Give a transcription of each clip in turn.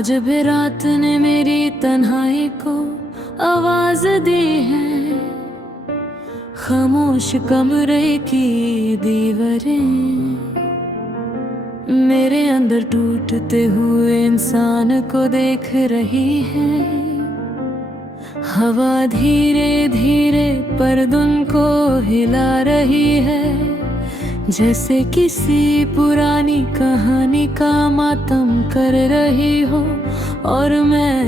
आज भी रात ने मेरी तन्हाई को आवाज दी है। खामोश कमरे की दीवारें मेरे अंदर टूटते हुए इंसान को देख रही है। हवा धीरे धीरे पर्दों को हिला रही है, जैसे किसी पुरानी कहानी का मातम कर रही हो। और मैं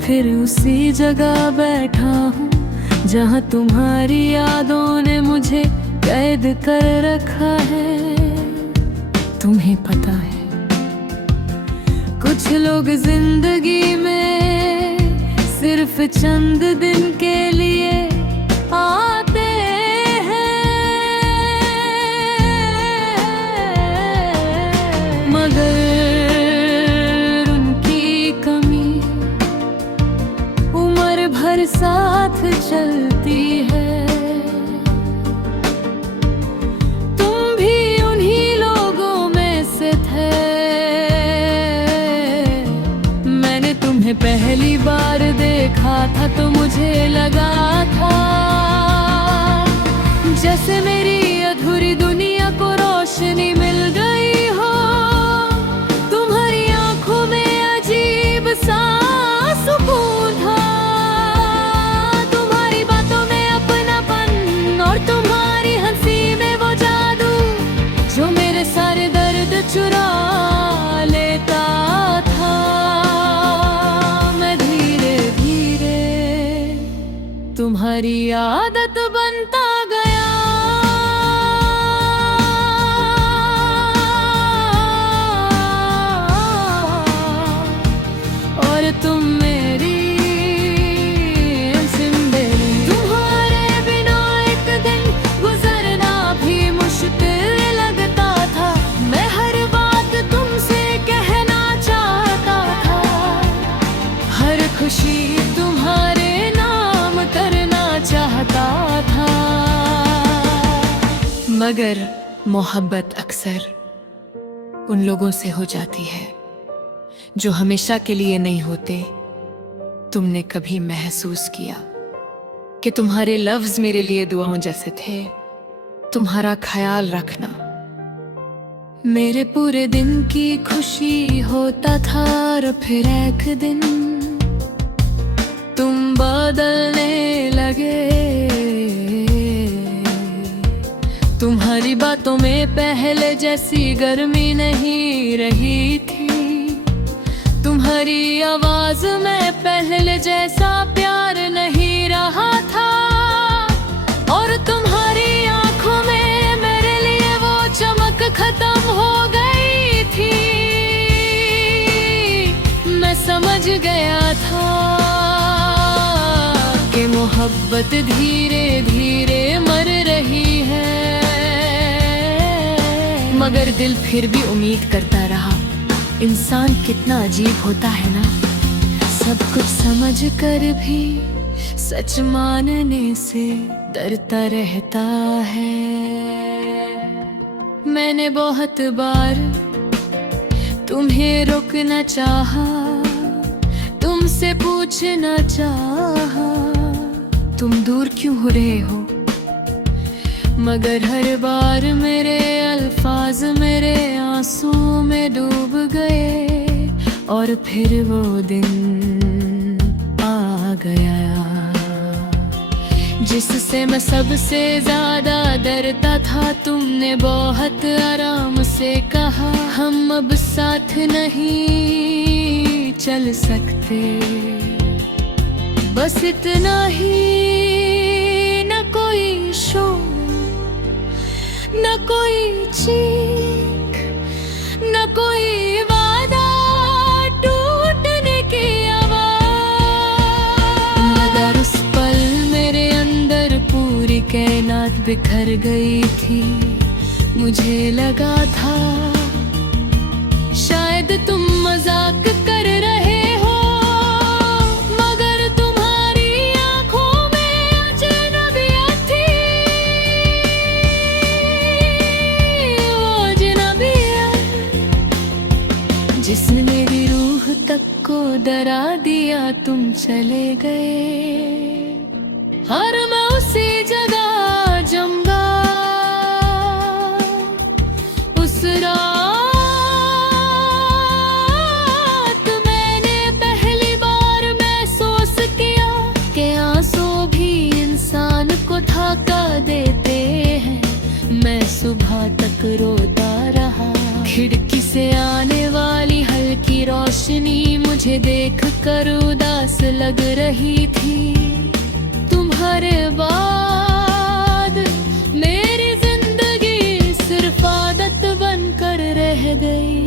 फिर उसी जगह बैठा हूँ जहाँ तुम्हारी यादों ने मुझे कैद कर रखा है। तुम्हें पता है, कुछ लोग जिंदगी में सिर्फ चंद दिन के लिए आते हैं, मगर उनकी कमी उम्र भर साथ चलती है। तुम भी उन्हीं लोगों में से थे। मैंने तुम्हें पहली बार देखा था तो मुझे लगा था जैसे मेरी अधूरी दुनिया को रोशनी मिल गई हो। तुम्हारी आंखों में अजीब सा सुकून था, तुम्हारी बातों में अपनापन और तुम्हारी हंसी में वो जादू जो मेरे सारे दर्द चुरा लेता था। तुम्हारी आदत बनता गया, और तुम मेरी जिंदगी। तुम्हारे बिना एक दिन गुजरना भी मुश्किल लगता था। मैं हर बात तुमसे कहना चाहता था, हर खुशी तुम्हारे करना चाहता था। मगर मोहब्बत अक्सर उन लोगों से हो जाती है जो हमेशा के लिए नहीं होते। तुमने कभी महसूस किया कि तुम्हारे लफ्ज मेरे लिए दुआओं जैसे थे? तुम्हारा ख्याल रखना मेरे पूरे दिन की खुशी होता था। और फिर एक दिन तुम बदलने लगे। तुम्हारी बातों में पहले जैसी गर्मी नहीं रही थी। तुम्हारी आवाज में पहले जैसा प्यार नहीं रहा था। और तुम्हारी आंखों में मेरे लिए वो चमक खत्म हो गई थी। मैं समझ गया था कि मोहब्बत धीरे धीरे मर रही है, मगर दिल फिर भी उम्मीद करता रहा। इंसान कितना अजीब होता है ना, सब कुछ समझ कर भी सच मानने से डरता रहता है। मैंने बहुत बार तुम्हें रोकना चाहा, तुमसे पूछना चाहा तुम दूर क्यों हो रहे हो, मगर हर बार मेरे अल्फाज मेरे आंसुओं में डूब गए। और फिर वो दिन आ गया जिससे मैं सबसे ज्यादा डरता था। तुमने बहुत आराम से कहा, हम अब साथ नहीं चल सकते, बस इतना ही। न कोई शोर, न कोई चीख, न कोई वादा टूटने की आवाज, मगर उस पल मेरे अंदर पूरी कायनात बिखर गई थी। मुझे लगा था शायद तुम मजाक कर रहे हो, मगर तुम्हारी आंखों में अजनबियत थी। जिसने मेरी रूह तक को डरा दिया तुम चले गए। हर मैं उसी जगह जमगा उस रात मैंने पहली बार महसूस किया कि आंसू भी इंसान को थका देते हैं। मैं सुबह तक रोता रहा, खिड़की से आने वाली हल्की रोशनी मुझे देखकर उदास लग रही थी। तुम्हारे बाद मेरी जिंदगी सिर्फ आदत बनकर रह गई।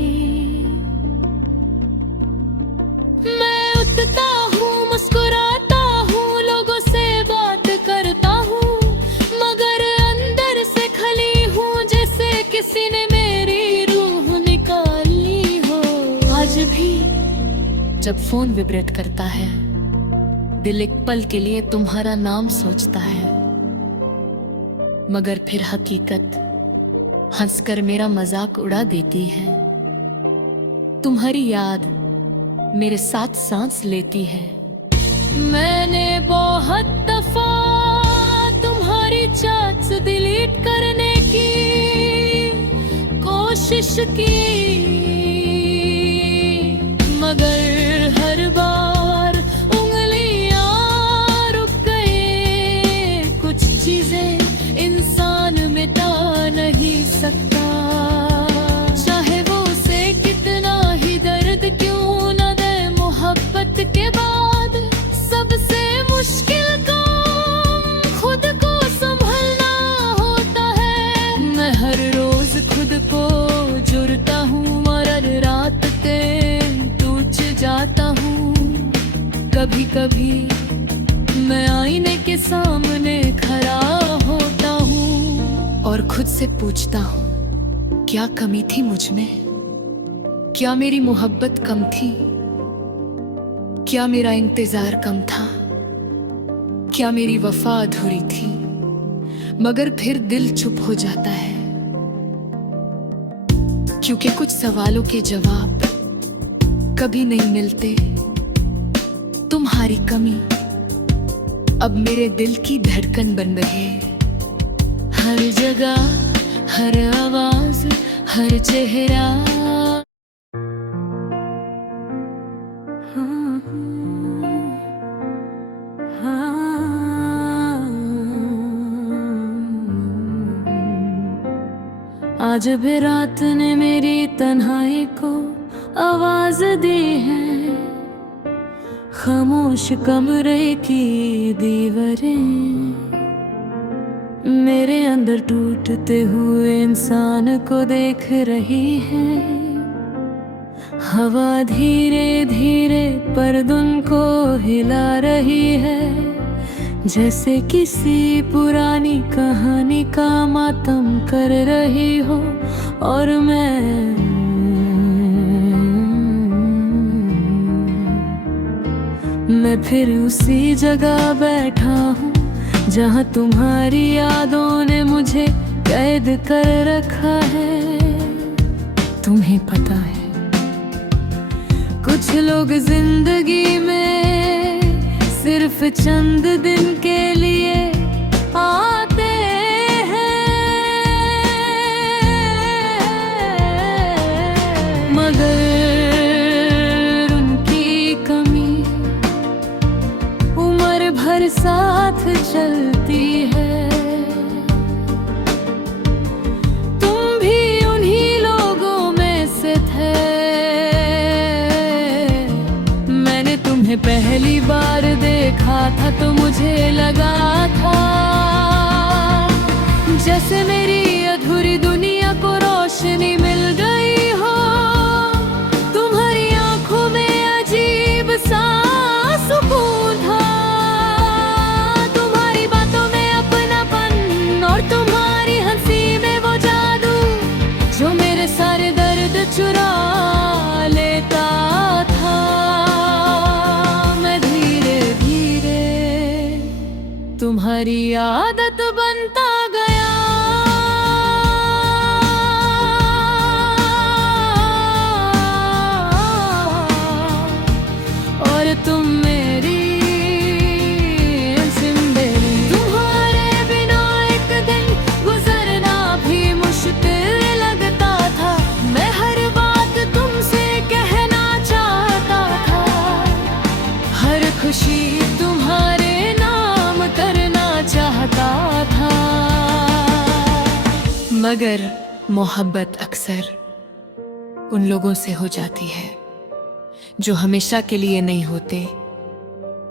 मैं उठता हूँ, मुस्कुराता हूँ, लोगों से बात करता हूँ, मगर अंदर से खली हूँ जैसे किसी ने मेरी रूह निकाली हो। आज भी जब फोन विब्रेट करता है, दिल एक पल के लिए तुम्हारा नाम सोचता है, मगर फिर हकीकत हंसकर मेरा मजाक उड़ा देती है। तुम्हारी याद मेरे साथ सांस लेती है। मैंने बहुत दफा तुम्हारी चैट्स डिलीट करने की कोशिश की, मगर हर बार उंगलियां रुक गए। कुछ चीजें इंसान मिटा नहीं सकता, चाहे वो उसे कितना ही दर्द क्यों न दे। मोहब्बत के बाद सबसे मुश्किल काम खुद को संभलना होता है। मैं हर रोज खुद को जुड़ता हूँ, मगर रात के जाता हूँ। कभी कभी मैं आईने के सामने खड़ा होता हूँ और खुद से पूछता हूँ, क्या कमी थी मुझ में? क्या मेरी मोहब्बत कम थी? क्या मेरा इंतजार कम था? क्या मेरी वफा अधूरी थी? मगर फिर दिल चुप हो जाता है, क्योंकि कुछ सवालों के जवाब कभी नहीं मिलते। तुम्हारी कमी अब मेरे दिल की धड़कन बन रही है। हर जगह, हर आवाज, हर चेहरा। आज भी रात ने मेरी तन्हाई को आवाज दी है। खामोश कमरे की दीवारें मेरे अंदर टूटते हुए इंसान को देख रही है। हवा धीरे धीरे पर्दों को हिला रही है, जैसे किसी पुरानी कहानी का मातम कर रही हो। और मैं फिर उसी जगह बैठा हूँ जहाँ तुम्हारी यादों ने मुझे कैद कर रखा है। तुम्हें पता है, कुछ लोग जिंदगी में सिर्फ चंद दिन के लिए आते हैं, मगर भर साथ चलती है। तुम भी उन्हीं लोगों में से थे। मैंने तुम्हें पहली बार देखा था तो मुझे लगा था जैसे मेरी अधूरी दुनिया को रोशनी मिल गई हो। तुम्हारी आंखों में अजीब सा सुकून था, तुम्हारी हंसी में वो जादू जो मेरे सारे दर्द चुरा लेता था। मैं धीरे धीरे तुम मगर मोहब्बत अक्सर उन लोगों से हो जाती है जो हमेशा के लिए नहीं होते।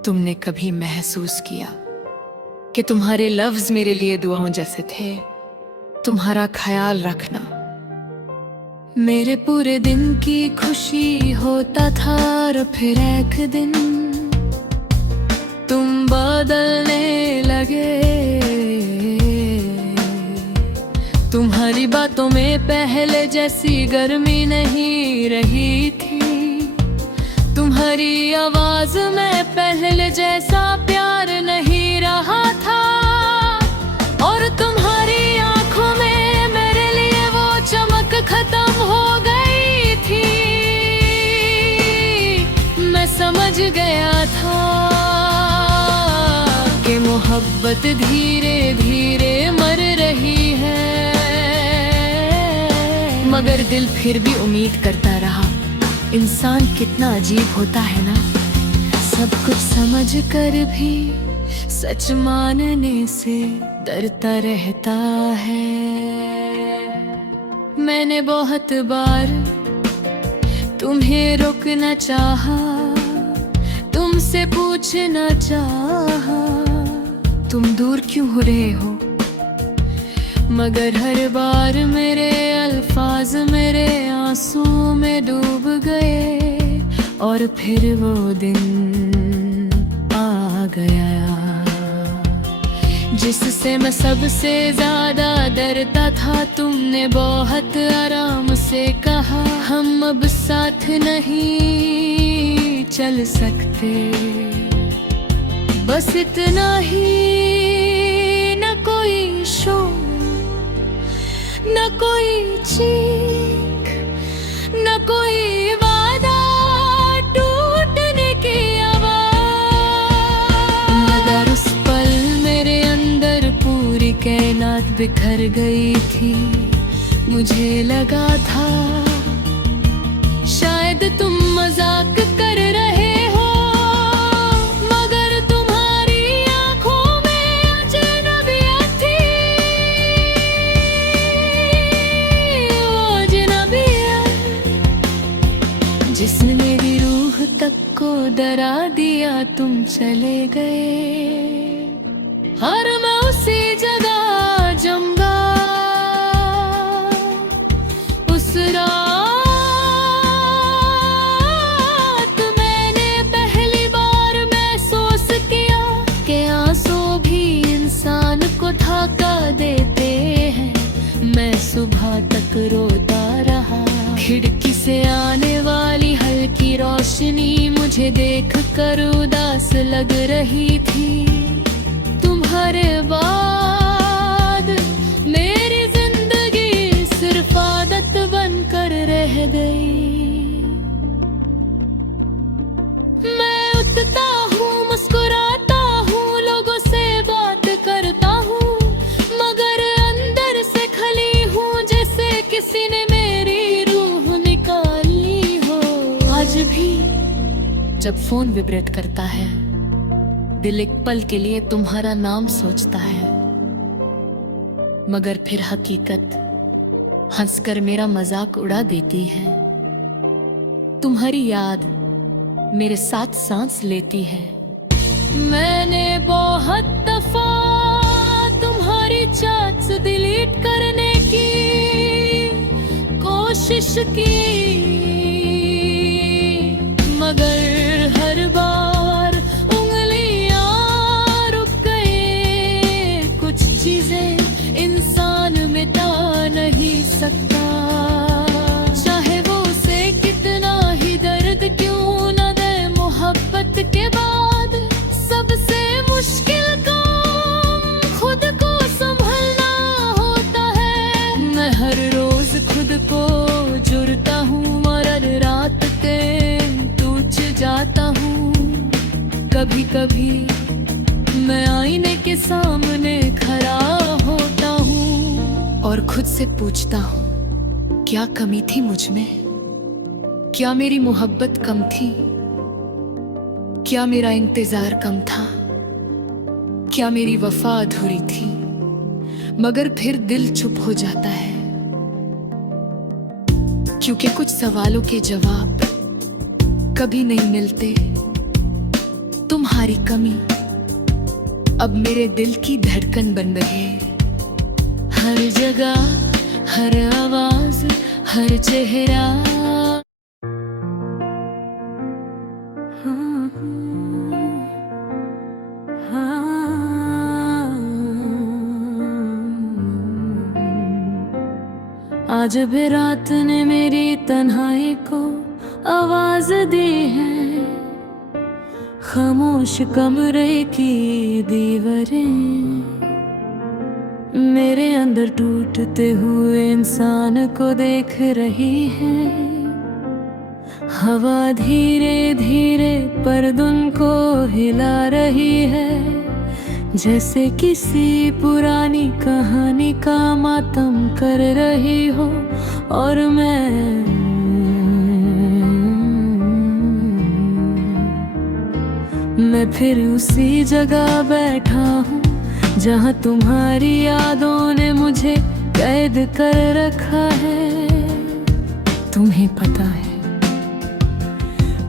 तुमने कभी महसूस किया कि तुम्हारे लफ्ज मेरे लिए दुआओं जैसे थे? तुम्हारा ख्याल रखना मेरे पूरे दिन की खुशी होता था, और फिर एक दिन तुम बदलने लगे। तुम्हारी बातों में पहले जैसी गर्मी नहीं रही थी, तुम्हारी आवाज में पहले जैसा प्यार नहीं रहा था, और तुम्हारी आंखों में मेरे लिए वो चमक खत्म हो गई थी। मैं समझ गया था कि मोहब्बत धीरे धीरे मर रही है, मगर दिल फिर भी उम्मीद करता रहा। इंसान कितना अजीब होता है ना, सब कुछ समझ कर भी सच मानने से डरता रहता है। मैंने बहुत बार तुम्हें रोकना चाहा, तुमसे पूछना चाहा तुम दूर क्यों हो रहे हो, मगर हर बार मेरे अल्फाज मेरे आंसुओं में डूब गए, और फिर वो दिन आ गया जिससे मैं सबसे ज्यादा डरता था। तुमने बहुत आराम से कहा हम अब साथ नहीं चल सकते, बस इतना ही, न कोई शोर न कोई चीख न कोई वादा टूटने की आवाज, मगर उस पल मेरे अंदर पूरी कायनात बिखर गई थी। मुझे लगा था शायद तुम मजाक कर रहे हो, मगर तुम्हारी आंखों में अजनबियत थी, वो अजनबियत जिसने मेरी रूह तक को डरा दिया। तुम चले गए और मैं उसी जगह जमगा, उस रात मैंने पहली बार महसूस किया कि आंसू भी इंसान को थका देते हैं। मैं सुबह तक रोता रहा, खिड़की से आने वाली हल्की रोशनी मुझे देखकर उदास लग रही थी। तुम्हारे बाद मेरी जिंदगी सिर्फ आदत बनकर रह गई। मैं उठता हूँ, मुस्कुराता हूँ, लोगों से बात करता हूँ, मगर अंदर से खली हूँ जैसे किसी ने मेरी रूह निकाली हो। आज भी जब फोन विब्रेट करता है, दिल एक पल के लिए तुम्हारा नाम सोचता है, मगर फिर हकीकत हंसकर मेरा मजाक उड़ा देती है। तुम्हारी याद मेरे साथ सांस लेती है। मैंने बहुत दफा तुम्हारी चैट्स डिलीट करने की कोशिश की, मगर हर बार चीजें इंसान मिटा नहीं सकता, चाहे वो उसे कितना ही दर्द क्यों न दे। मोहब्बत के बाद सबसे मुश्किल काम खुद को संभलना होता है। मैं हर रोज खुद को जुड़ता हूँ, मगर रात के टूट जाता हूँ। कभी कभी मैं आईने के सामने खड़ा होता हूँ और खुद से पूछता हूँ, क्या कमी थी मुझ में? क्या मेरी मोहब्बत कम थी? क्या मेरा इंतजार कम था? क्या मेरी वफा अधूरी थी? मगर फिर दिल चुप हो जाता है, क्योंकि कुछ सवालों के जवाब कभी नहीं मिलते। तुम्हारी कमी अब मेरे दिल की धड़कन बन रही है। हर जगह, हर आवाज, हर चेहरा। आज भी रात ने मेरी तन्हाई को आवाज दी है। खामोश कमरे की दीवारें मेरे अंदर टूटते हुए इंसान को देख रही है। हवा धीरे धीरे पर्दों को हिला रही है, जैसे किसी पुरानी कहानी का मातम कर रही हो। और मैं फिर उसी जगह बैठा हूँ जहाँ तुम्हारी यादों ने मुझे कैद कर रखा है। तुम्हें पता है,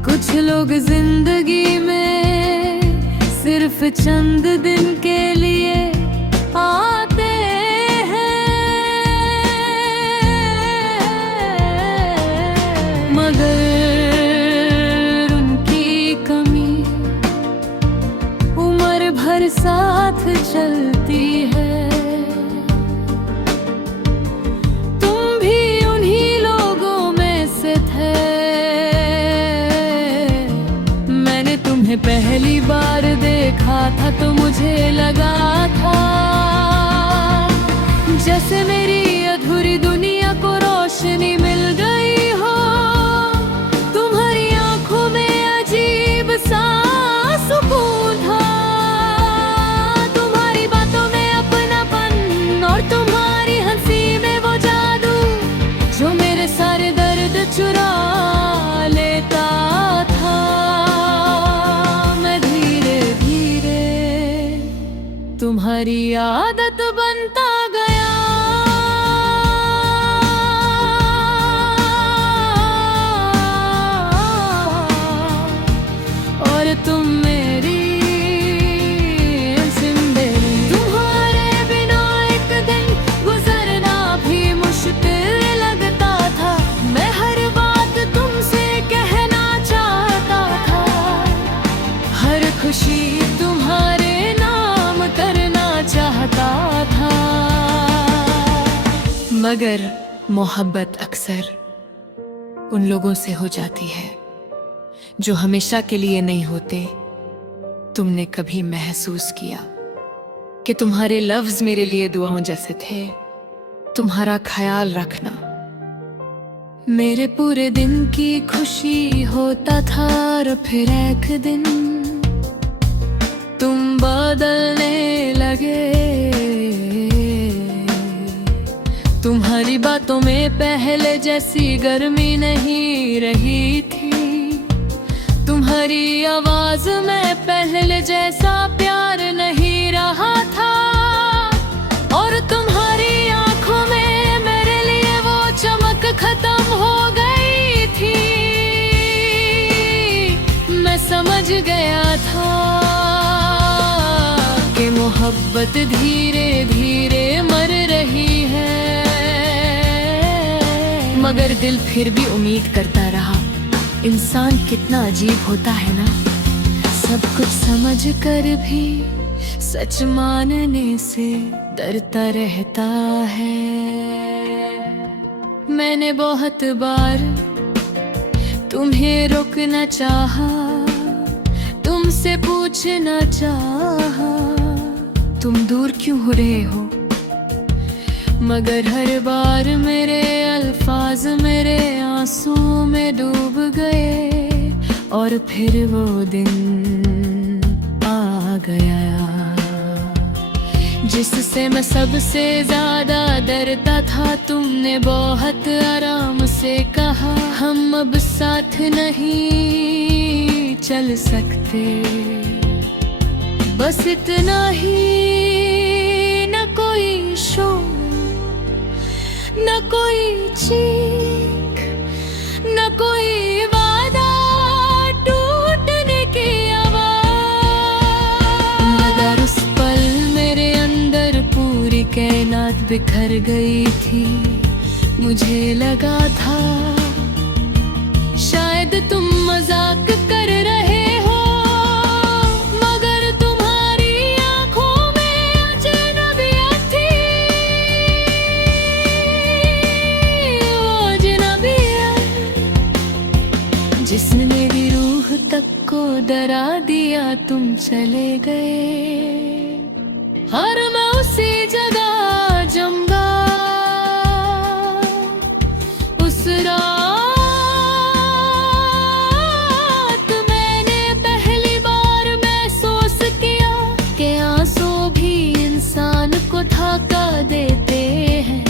कुछ लोग जिंदगी में सिर्फ चंद दिन के लिए आते हैं, मगर उनकी कमी उम्र भर साथ चलती है। तुम भी उन्हीं लोगों में से थे। मैंने तुम्हें पहली बार देखा था तो मुझे लगा था जैसे मेरी अधूरी दुनिया को रोशनी मिल गई हो। तुम्हारी आंखों में अजीब सा सुकून था, तुम्हारी बातों में अपनापन और तुम्हारी हंसी में वो जादू जो मेरे सारे दर्द चुरा लेता था। मैं धीरे धीरे तुम्हारी आदत बनता गया, और तुम मेरी जिंदगी। तुम्हारे बिना एक दिन गुजरना भी मुश्किल लगता था। मैं हर बात तुमसे कहना चाहता था, हर खुशी तुम्हारे नाम करना चाहता था। मगर मोहब्बत अक्सर उन लोगों से हो जाती है जो हमेशा के लिए नहीं होते। तुमने कभी महसूस किया कि तुम्हारे लफ्ज मेरे लिए दुआओं जैसे थे? तुम्हारा ख्याल रखना मेरे पूरे दिन की खुशी होता था। और फिर एक दिन तुम बदलने लगे। तुम्हारी बातों में पहले जैसी गर्मी नहीं रही थी। तुम्हारी आवाज में पहले जैसा प्यार नहीं रहा था। और तुम्हारी आंखों में मेरे लिए वो चमक खत्म हो गई थी। मैं समझ गया था कि मोहब्बत धीरे धीरे मर रही है, मगर दिल फिर भी उम्मीद करता रहा। इंसान कितना अजीब होता है ना, सब कुछ समझ कर भी सच मानने से डरता रहता है। मैंने बहुत बार तुम्हें रोकना चाहा, तुमसे पूछना चाहा तुम दूर क्यों हो रहे हो, मगर हर बार मेरे अल्फाज मेरे आंसुओं में डूब गए। और फिर वो दिन आ गया जिससे मैं सबसे ज्यादा डरता था। तुमने बहुत आराम से कहा, हम अब साथ नहीं चल सकते, बस इतना ही, न कोई कोई शोर, न कोई चीख, न कोई वादा टूटने की आवाज। मगर उस पल मेरे अंदर पूरी कायनात बिखर गई थी। मुझे लगा था शायद तुम मजाक कर रहे हो, मगर तुम्हारी आंखों में अजनबियत थी। वो अजनबियत जिसने मेरी रूह तक को डरा दिया। तुम चले गए और मैं उसी जगह जमगा। उस रात मैंने पहली बार महसूस किया कि आंसू भी इंसान को थका देते हैं।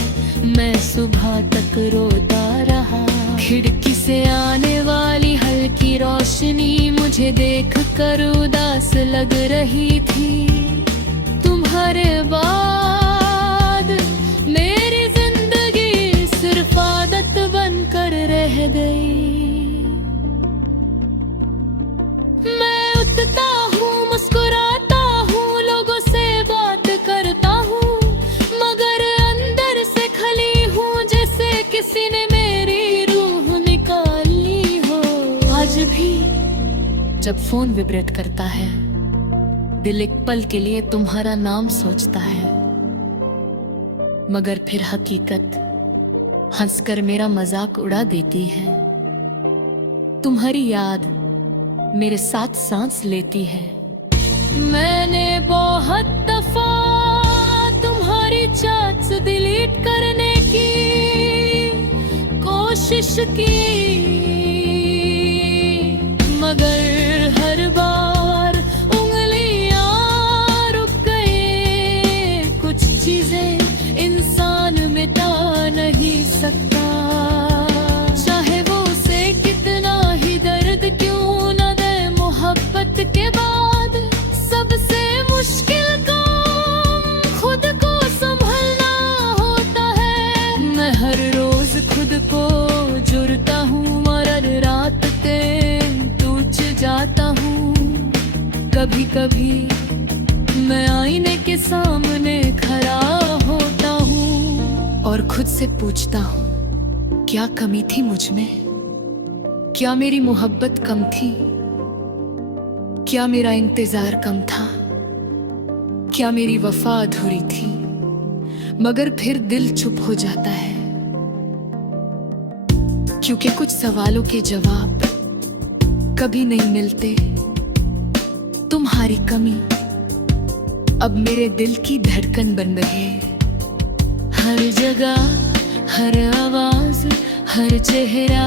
मैं सुबह तक रोता रहा। खिड़की से आने वाली हल्की रोशनी मुझे देखकर उदास लग रही थी। तुम्हारे बाद मेरी जिंदगी सिर्फ आदत बनकर रह गई। मैं उठता हूँ, मुस्कुराता हूँ, लोगों से बात करता हूँ, मगर अंदर से खली हूँ जैसे किसी ने मेरी रूह निकाल ली हो। आज भी जब फोन विब्रेट करता है, दिल एक पल के लिए तुम्हारा नाम सोचता है, मगर फिर हकीकत हंसकर मेरा मजाक उड़ा देती है। तुम्हारी याद मेरे साथ सांस लेती है। मैंने बहुत दफा तुम्हारी चैट्स डिलीट करने की कोशिश की, मगर हर बार इंसान मिटा नहीं सकता। चाहे वो उसे कितना ही दर्द क्यों न दे, मोहब्बत के बाद सबसे मुश्किल काम खुद को संभलना होता है। मैं हर रोज खुद को जुड़ता हूँ, मगर रात के टूट जाता हूँ। कभी कभी मैं आईने के सामने खड़ा होता हूँ और खुद से पूछता हूँ, क्या कमी थी मुझ में? क्या मेरी मोहब्बत कम थी? क्या मेरा इंतजार कम था? क्या मेरी वफा अधूरी थी? मगर फिर दिल चुप हो जाता है, क्योंकि कुछ सवालों के जवाब कभी नहीं मिलते। तुम्हारी कमी अब मेरे दिल की धड़कन बन रही है। हर जगह, हर आवाज, हर चेहरा